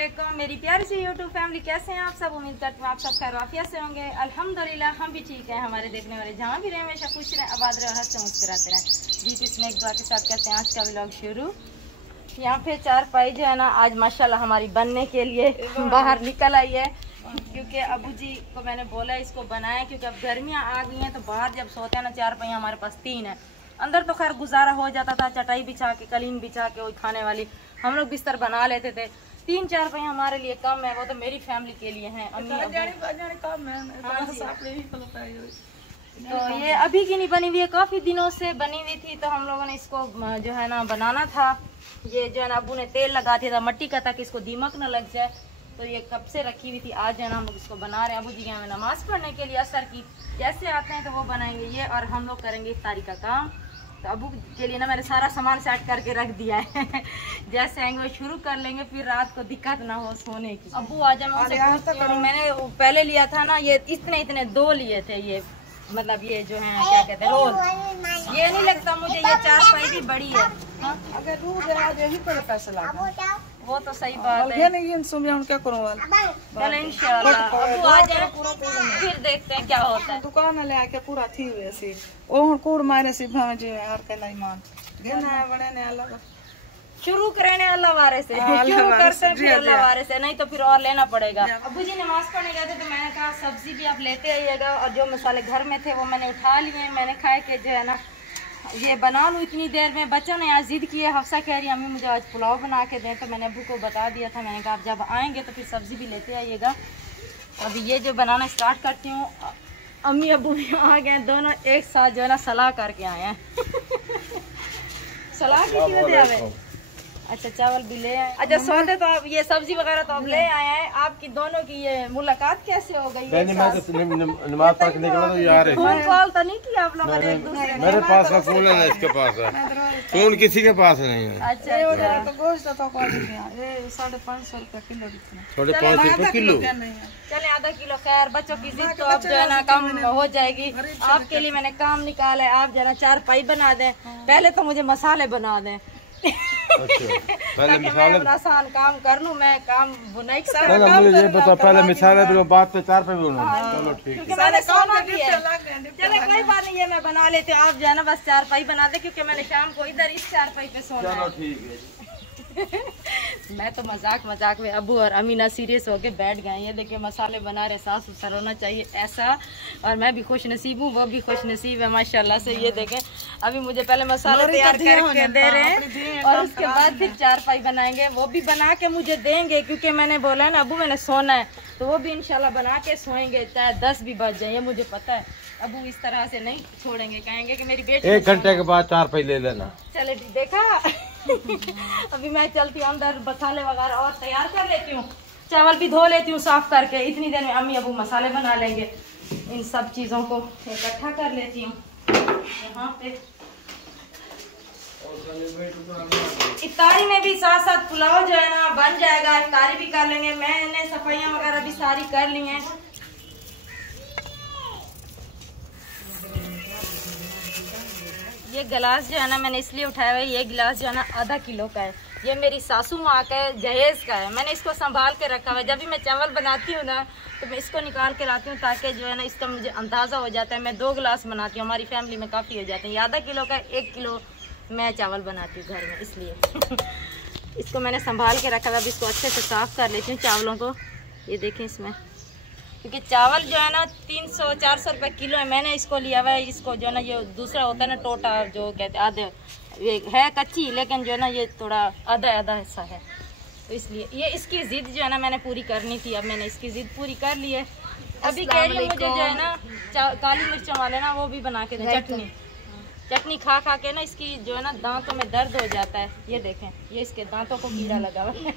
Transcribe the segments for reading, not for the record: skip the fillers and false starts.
वालेकुम मेरी प्यारी सी यूट्यूब फैमिली, कैसे हैं आप सब। उम्मीद करती हूँ आप सब खैर आफियत से होंगे। अल्हम्दुलिल्लाह हम भी ठीक हैं। हमारे देखने वाले जहाँ भी रहे हमेशा खुश रहें, आबाद रहें, हंसते मुस्कुराते रहें। जी तो इसमें एक दुआ के साथ करते हैं आज का व्लॉग शुरू। यहाँ पे चारपाई जो है ना आज माशाल्लाह हमारी बनने के लिए बाहर निकल आई है, क्योंकि अबू जी को मैंने बोला इसको बनाएं, क्योंकि अब गर्मियाँ आ गई हैं तो बाहर जब सोते हैं ना चारपाई हमारे पास 3 है। अंदर तो खैर गुजारा हो जाता था, चटाई बिछा के कलीन बिछा के वही खाने वाली हम लोग बिस्तर बना लेते थे। 3 चारपाई हमारे लिए कम है, वो तो मेरी फैमिली के लिए है। तो ये अभी की नहीं बनी हुई है, काफी दिनों से बनी हुई थी, तो हम लोगों ने इसको जो है ना बनाना था। ये जो है ना अबू ने तेल लगा दिया था मट्टी का, ताकि इसको दीमक न लग जाए। तो ये कब से रखी हुई थी, आज जो है ना हम लोग इसको बना रहे हैं। अबू जी गए हमें नमाज पढ़ने के लिए असर की, जैसे आते हैं तो वो बनाएंगे ये, और हम लोग करेंगे इफ्तारी का काम। तो अबू के लिए ना मैंने सारा सामान सेट करके रख दिया है जैसे आएंगे वो शुरू कर लेंगे, फिर रात को दिक्कत ना हो सोने की। अबू आ जाए, मैंने पहले लिया था ना ये इतने 2 लिए थे, ये मतलब ये जो है क्या कहते हैं रोल। ये नहीं लगता मुझे ये चारपाई भी बड़ी है। हाँ? अगर दूध यही पर पैसे लगा वो तो सही बात है। क्या करूँ चलो इंशाल्लाह अबू आ जाए फिर देखते हैं क्या होता है। दुकान ले आके पूरा थी वैसे ओ कूड़ मारे सिभा में जो यार के नहीं मान घेना है बड़े ने अलग शुरू करें अल्लाह वारे से, शुरू करते हैं फिर अल्लाह वारे से, नहीं तो फिर और लेना पड़ेगा। अबू जी नमाज पढ़ने गए थे तो मैंने कहा सब्जी भी आप लेते आइएगा, और जो मसाले घर में थे वो मैंने उठा लिए। मैंने खाया कि जो है ना ये बना लूँ इतनी देर में। बच्चों ने आज जिद की है, हफ्सा कह रही है अम्मी मुझे आज पुलाव बना के दें, तो मैंने अबू को बता दिया था। मैंने कहा आप जब आएंगे तो फिर सब्जी भी लेते आइएगा। अभी ये जो बनाना स्टार्ट करती हूँ। अम्मी अबू भी आ गए, दोनों एक साथ जो है ना सलाह करके आए हैं सलाह की वजह। अच्छा चावल भी ले आए। अच्छा सौदे तो आप ये सब्जी वगैरह तो आप ले आए हैं। आपकी दोनों की ये मुलाकात कैसे हो गई? नमाज पढ़ के निकला तो यार फोन कॉल तो नहीं किया आप लोगों ने एक दूसरे? मेरे पास ना फोन है, इसके पास है फोन, किसी के पास नहीं है। अच्छा तो गोश्त तो 550 रुपए किलो 550 रुपए किलो। चले आधा किलो। खैर बच्चों की जिद तो अब जो है ना कम हो जाएगी। आपके लिए मैंने काम निकाला है, आप जो है ना चारपाई बना दें। पहले तो मुझे मसाले बना दें पहले मैं आसान काम कर लूं। मैं काम बुनाई का मुझे ये बता, पहले मिसाल है बात पे 4 पे बोलना। चलो ठीक है, मैंने सोना भी है। चले कोई बात नहीं, ये मैं बना लेती हूँ। आप जो है ना बस चारपाई बना दे, क्योंकि मैंने शाम को इधर इस चारपाई पे सोना है। ठीक है मैं तो मजाक में अबू और अमीना सीरियस होके बैठ गए। ये देखिए मसाले बना रहे, सास ससुर होना चाहिए ऐसा, और मैं भी खुश नसीब हूँ, वो भी खुश नसीब है माशाल्लाह से। ये देखें अभी मुझे पहले मसाले तैयार करके दे रहे हैं, और उसके बाद फिर चारपाई बनाएंगे। वो भी बना के मुझे देंगे, क्योंकि मैंने बोला है ना अबू मैंने सोना है, तो वो भी इंशाल्लाह बना के सोएंगे, चाहे 10 भी बज जाए। ये मुझे पता है अबू इस तरह से नहीं छोड़ेंगे, कहेंगे कि मेरी बेटी 1 घंटे के बाद 4 पे ले लेना। चले देखा अभी मैं चलती हूँ अंदर, मसाले वगैरह और तैयार कर लेती हूँ, चावल भी धो लेती हूँ साफ करके। इतनी देर में अम्मी अबू मसाले बना लेंगे। इन सब चीज़ों को इकट्ठा कर लेती हूँ यहाँ पे। इफ्तारी में भी साथ साथ पुलाव जो है ना बन जाएगा, इफ्तारी भी कर लेंगे। मैंने सफाइयाँ वगैरह भी सारी कर ली हैं। ये गिलास जो है ना मैंने इसलिए उठाया हुआ है, ये गिलास जो है ना आधा किलो का है। ये मेरी सासू माँ का है, जहेज का है। मैंने इसको संभाल के रखा हुआ है। जब भी मैं चावल बनाती हूँ ना तो मैं इसको निकाल के लाती हूँ, ताकि जो है ना इसका मुझे अंदाज़ा हो जाता है। मैं 2 गिलास बनाती हूँ, हमारी फैमिली में काफ़ी हो जाते हैं। ये आधा किलो का 1 किलो मैं चावल बनाती हूँ घर में, इसलिए इसको मैंने संभाल के रखा हुआ है। अब इसको अच्छे से साफ़ कर लेती हूँ चावलों को। ये देखें इसमें, क्योंकि चावल जो है ना 300-400 रुपये किलो है। मैंने इसको लिया हुआ है। इसको जो है ना ये दूसरा होता है ना टोटा जो कहते हैं, आधे ये है कच्ची, लेकिन जो है ना ये थोड़ा आधा हिस्सा है, तो इसलिए ये इसकी ज़िद जो है ना मैंने पूरी करनी थी। अब मैंने इसकी ज़िद पूरी कर ली है। अभी कह रही है मुझे जो है ना काली मिर्चों वाले ना वो भी बना के दें। चटनी खा के ना इसकी जो है ना दांतों में दर्द हो जाता है। ये देखें ये इसके दांतों को कीड़ा लगा हुआ है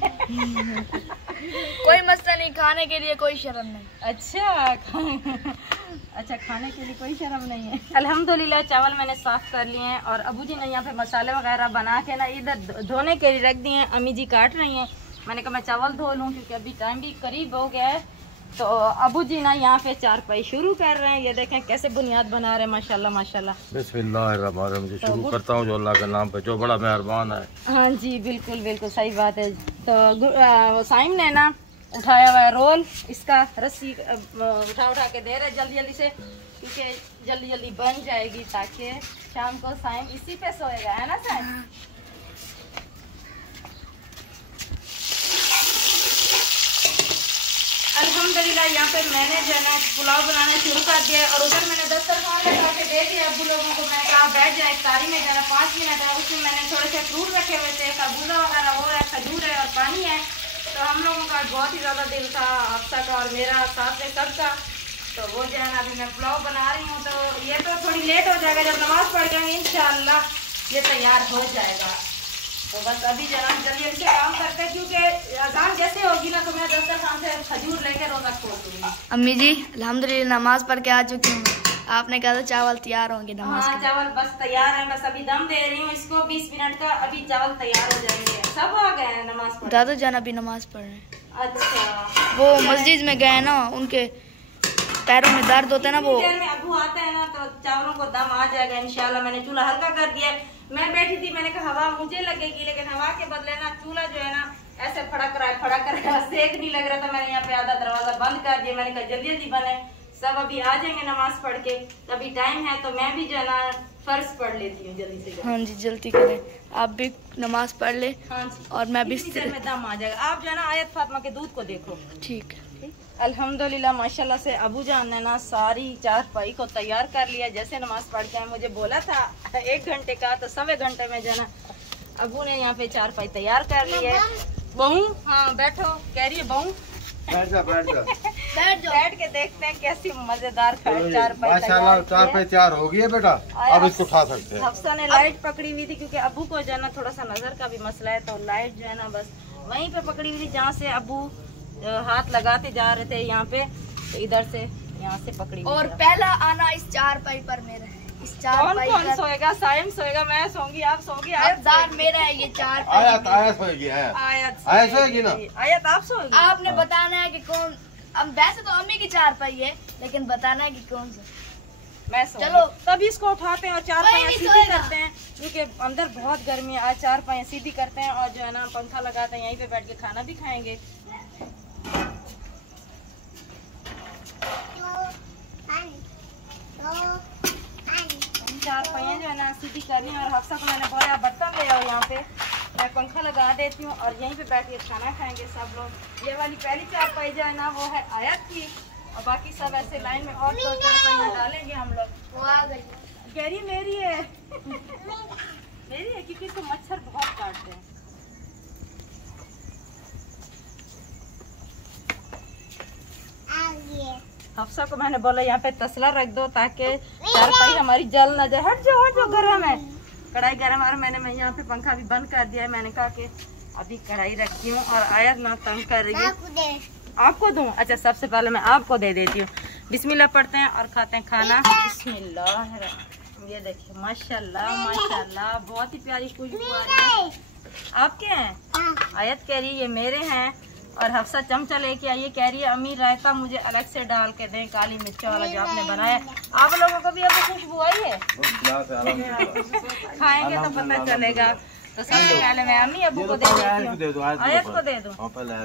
कोई मसला नहीं, खाने के लिए कोई शर्म नहीं। अच्छा खाने के लिए कोई शर्म नहीं है। अल्हम्दुलिल्लाह चावल मैंने साफ़ कर लिए हैं, और अबू जी ने यहाँ पे मसाले वगैरह बना के ना इधर धोने के लिए रख दिए हैं। अम्मी जी काट रही हैं। मैंने कहा मैं चावल धो लूँ, क्योंकि अभी टाइम भी करीब हो गया है। तो अबू जी ना यहाँ पे चारपाई शुरू कर रहे हैं। ये देखें कैसे बुनियाद बना रहे हैं, माशाल्लाह माशाल्लाह। बिस्मिल्लाहिर्रहमानिर्रहीम। शुरू करता हूँ जो अल्लाह के नाम पे, जो बड़ा मेहरबान है। हाँ जी बिल्कुल बिल्कुल सही बात है। तो साइम ने ना उठाया हुआ है रोल, इसका रस्सी उठा के दे रहे जल्दी जल्दी से, क्योंकि जल्दी जल्दी बन जाएगी ताकि शाम को साइम इसी पे सोएगा, है ना साइम? अल्हम्दुलिल्लाह यहाँ पे मैंने जो है ना पुलाव बनाना शुरू कर दिया और उधर मैंने दस्तरखान लगा के दे दिया अब्बू लोगों को। मैं कहा बैठ जाए इफ्तारी में, जो है 5 मिनट है, उसमें मैंने थोड़े से फ्रूट रखे हुए थे, खरबूजा वगैरह वो है, खजूर है और पानी है। तो हम लोगों का बहुत ही ज़्यादा दिल था, हफ्ता का और मेरा साथ में सबका। तो वो जो है ना अभी मैं पुलाव बना रही हूँ। तो ये तो थोड़ी लेट हो जाएगा, जब नमाज़ पढ़ जाएंगे इंशाअल्लाह ये तैयार हो जाएगा। तो बस अभी जो है ना जल्दी जल्दी से काम करते हैं, क्योंकि अजान जैसे होगी ना तो मैं दस्तरखान से खजूर लेकर रोज़ा खोल दूँगी। अम्मी जी अल्हम्दुलिल्लाह नमाज पढ़ के आ चुकी हूँ। आपने कहा था चावल तैयार होंगे नमाज हाँ के। चावल बस तैयार है, बस अभी दम दे रही हूँ इसको 20 मिनट का, अभी चावल तैयार हो जाएंगे। सब आ गए हैं नमाज पढ़। दादू जान अभी नमाज पढ़ रहे हैं। अच्छा वो मस्जिद में गए ना, उनके पैरों में दर्द होता है ना, वो देर में अबू आता है ना तो चावलों को दम आ जाएगा इंशाल्लाह। मैंने चूल्हा हल्का कर दिया है। मैं बैठी थी, मैंने कहा हवा मुझे लगेगी, लेकिन हवा के बदले ना चूल्हा जो है ना ऐसे फड़क रहा है, सेक नहीं लग रहा था। मैंने यहाँ पे आधा दरवाजा बंद कर दिया। मैंने कहा जल्दी जल्दी बने, सब अभी आ जाएंगे नमाज पढ़ के, अभी टाइम है। तो मैं भी जो है ना फर्ज पढ़ लेती हूँ जल्दी से। हाँ जी जल्दी करें, आप भी नमाज पढ़ ले। हाँ जी और मैं भी इसी देर में दम आ जाएगा। आप जो है ना आयत फातिमा के दूध को देखो। ठीक है। अल्हम्दुलिल्लाह माशाल्लाह से अबू जान ने ना सारी चारपाई को तैयार कर लिया। जैसे नमाज पढ़ के मुझे बोला था 1 घंटे का, तो 1.25 घंटे में जो है ना अबू ने यहाँ पे चारपाई तैयार कर ली है। बहू हाँ बैठो, कह रही है बहू बैठ जा बैठ जा। बैठ के देखते हैं कैसी मजेदार चारपाई माशाल्लाह चारपाई तैयार हो गई है बेटा, अब इसको उठा सकते हैं। हफ्सा ने लाइट पकड़ी हुई थी, क्योंकि अबू को जो है ना थोड़ा सा नजर का भी मसला है। तो लाइट जो है ना बस वहीं पे पकड़ी हुई थी जहाँ से अबू हाथ लगाते जा रहे थे यहाँ पे, तो इधर से यहाँ से पकड़ी हुई और है। पहला आना इस चारपाई पर मेरा है। इस कौन चारपाई कौन पर सोएगा? साइम सोएगा, मैं सोऊंगी, आप सोओगी, हकदार मेरा है ये चारपाई। आयत आयत होगी, आयत सोएगी ना। आयत आप सोएगी। आपने बताना है कि कौन। अब वैसे तो अम्मी की चारपाई है, लेकिन बताना है कि कौन सा। मैं सोऊंगी। चलो। तभी इसको उठाते हैं और चारपाई कोई नहीं सीधी सोएगा। करते हैं, क्योंकि अंदर बहुत गर्मी है। आज चारपाई सीधी करते हैं और जो है ना पंखा लगाते हैं, यहीं पे बैठ के खाना भी खाएंगे। चारपाइयाँ जो है ना सीधी करनी है। और हफ्सा को मैंने बोला बर्तन ले आओ यहाँ पे, मैं पंखा लगा देती हूँ और यहीं पे बैठ के खाना खाएंगे सब लोग। ये वाली पहली चारपाई जो है ना वो है आयत की, और बाकी सब ऐसे लाइन में और 2 चारपाइयाँ डालेंगे हम लोग। वो आ गई। कह रही मेरी है मेरी है, क्योंकि इसको मच्छर बहुत काटते हैं। हफ्सा को मैंने बोला यहाँ पे तसला रख दो ताकि चारपाई हमारी जल न जाए। हट जाओ गर्म है, कढ़ाई गर्म है। और मैंने यहाँ पे पंखा भी बंद कर दिया है। मैंने कहा कि अभी कढ़ाई रखी हूँ और आयत ना तंग कर रही है। आपको दूं? अच्छा सबसे पहले मैं आपको दे देती हूँ। बिस्मिल्लाह पढ़ते हैं और खाते हैं खाना। बिस्मिल्लाह। ये देखिए माशाल्लाह माशाल्लाह बहुत ही प्यारी खुशबू आ रही है। आपके हैं? आयत कह रही है ये मेरे हैं। और हफ्सा चमचा लेके आई, कह रही है अम्मी रायता मुझे अलग से डाल के दें, काली मिर्च वाला जो आपने बनाया। आप लोगों को भी अब खुशबू आई है? खाएंगे तो पता चलेगा। तो सबसे पहले मैं अम्मी अबू को दे देती हूँ। आयत को दे दूँ?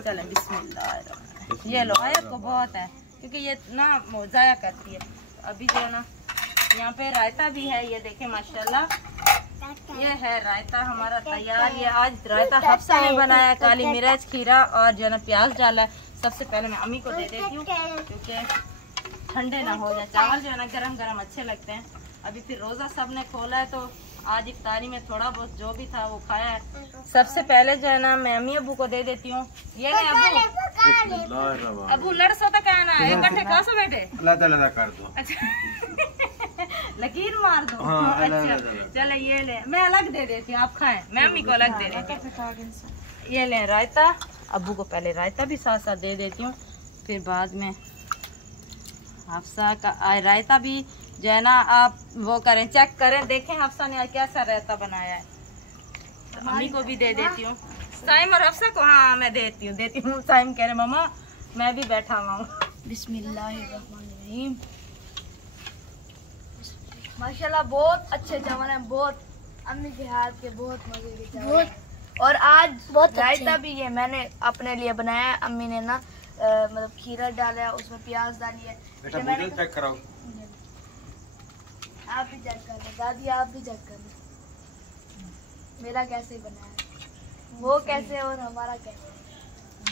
चले बिस्मिल्लाह। ये लो, आयत को बहुत है क्योंकि ये ना जाया करती है। अभी जो है ना यहाँ पे रायता भी है, ये देखे माशाल्लाह। ये है रायता हमारा तैयार। ये आज रायता हफ्सा ने बनाया, काली मिर्च खीरा और जो है ना प्याज डाला है। सबसे पहले मैं अम्मी को दे देती हूँ क्योंकि ठंडे ना हो जाए। चावल जो है ना गरम गरम अच्छे लगते हैं। अभी फिर रोज़ा सब ने खोला है तो आज इफ्तारी में थोड़ा बहुत जो भी था वो खाया है। सबसे पहले जो है ना मैं अम्मी अबू को दे देती हूँ। ये अबू अबू लड़ सो तो कहना है इकट्ठे खा सो बेटे। कर दो। अच्छा लकीर मार दो। हाँ, अच्छा चलो ये ले, मैं अलग दे देती हूँ, आप खाएं। मैं अम्मी को अलग दे देती हूँ। ये ले रायता, अबू को पहले रायता भी साथ साथ दे देती हूँ, फिर बाद में हफ्सा का रायता भी जो है ना आप वो करें, चेक करें, देखें हफ्सा ने आज कैसा रायता बनाया है। तो अम्मी को भी दे देती हूँ, साइम और हफ्सा को। हाँ मैं देती हूँ। साइम कह रहे मम्मा मैं भी बैठा हुआ हूँ। बिस्मिल्लाहिर्रहमानिर्रहीम। माशाल्लाह बहुत अच्छे चावल हैं, बहुत अम्मी के हाथ के बहुत मजे के चावल हैं। और आज बहुत रायता भी ये मैंने अपने लिए बनाया है। अम्मी ने ना मतलब खीरा डाला है, उसमें प्याज डाली है। बेटा मुझे चेक कराओ। आप भी चेक कर लो दादी, आप भी चेक कर लो मेरा कैसे बना है, वो कैसे और हमारा कैसे।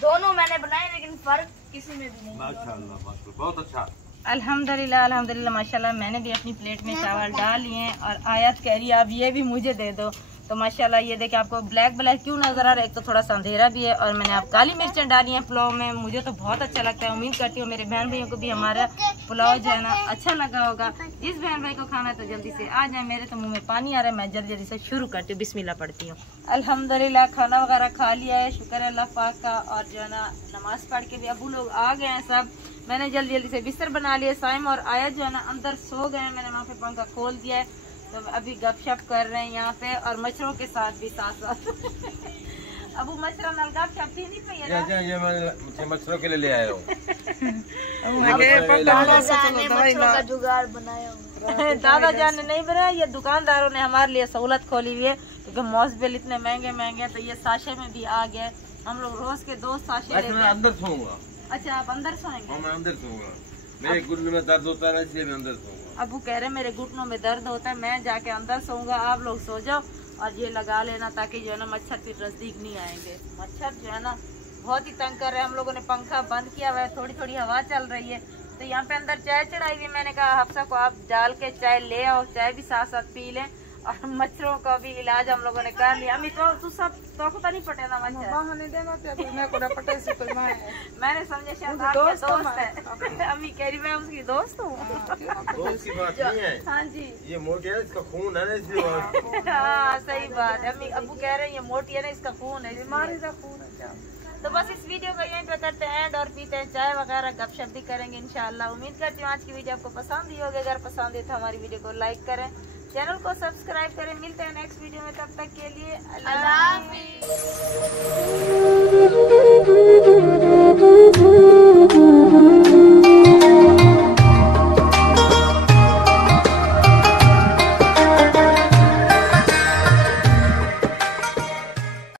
दोनों मैंने बनाए लेकिन फर्क किसी में भी नहीं। माशाल्लाह माशाल्लाह बहुत अच्छा। अल्हम्दुलिल्लाह अल्हम्दुलिल्लाह माशाल्लाह। मैंने भी अपनी प्लेट में चावल डाल लिए हैं और आयत कह रही है अब ये भी मुझे दे दो। तो माशाल्लाह ये देखिए आपको ब्लैक ब्लैक क्यों नज़र आ रहा है, एक तो थोड़ा सा अंधेरा भी है। और मैंने आप काली मिर्चें डाली हैं पुलाव में, मुझे तो बहुत अच्छा लगता है। उम्मीद करती हूँ मेरे बहन भाइयों को भी हमारा पुलाव जो है ना अच्छा लगा होगा। जिस बहन भाई को खाना है तो जल्दी से आ जाए। मेरे तो मुँह में पानी आ रहा है, मैं जल्दी जल्दी से शुरू करती हूँ। बिस्मिल्लाह पढ़ती हूँ। अल्हम्दुलिल्लाह खाना वगैरह खा लिया है, शुक्र है अल्लाह पाक का। और जो है ना नमाज़ पढ़ के भी अबू लोग आ गए हैं सब। मैंने जल्दी जल्दी से बिस्तर बना लिया। साइम और आया जो है ना अंदर सो गए हैं, मैंने वहाँ पे पंखा खोल दिया है। तो अभी गपशप कर रहे हैं यहाँ पे और मच्छरों के साथ भी साथ साथ अबू मच्छर नल गपशप थी नहीं पई है। ये मैं मच्छरों के लिए ले आया हूँ। मच्छरों का जुगाड़ बनाया हुआ। दादा जान ने नहीं बनाया, ये दुकानदारों ने हमारे लिए सहूलत खोली हुई है क्योंकि मॉस्बिल इतने महंगे महंगे हैं। तो ये साशे में भी आ गए। हम लोग रोज के 2 साशे लेते हैं। अंदर सोऊंगा। अच्छा आप अंदर सोएंगे? मैं अंदर सोऊंगा, मेरे घुटनों में दर्द होता है इसलिए मैं अंदर सोऊंगा। अबू कह रहे मेरे घुटनों में दर्द होता है, मैं जाके अंदर सोऊंगा, आप लोग सो जाओ और ये लगा लेना ताकि जो है ना मच्छर फिर नजदीक नहीं आएंगे। मच्छर जो है ना बहुत ही तंग कर रहे हैं। हम लोगों ने पंखा बंद किया हुआ है, थोड़ी थोड़ी हवा चल रही है। तो यहाँ पे अंदर चाय चढ़ाई हुई, मैंने कहा हफ्सा को आप डाल के चाय ले आओ, चाय भी साथ साथ पी लें। और मच्छरों का भी इलाज हम लोगों ने कर लिया। अम्मी तो तू सब तो को नहीं पटे ना मच्छर मैंने समझे शायद दोस्त है। अम्मी कह रही मैं उसकी दोस्त हूँ। दोस्त की बात नहीं है। हाँ जी ये मोटी है, इसका खून है ना इसलिए। हाँ सही बात है। अम्मी अबू कह रहे हैं ये मोटी है ना, इसका खून है, बीमारी का खून है। तो बस इस वीडियो को यहीं पे करते हैं एंड और पीते हैं चाय वगैरह, गपशप भी करेंगे इंशाल्लाह। उम्मीद करती हूँ आज की वीडियो आपको पसंद ही होगी। अगर पसंद है तो हमारी वीडियो को लाइक करें, चैनल को सब्सक्राइब करें। मिलते हैं नेक्स्ट वीडियो में, तब तक के लिए अल्लाह हाफिज़।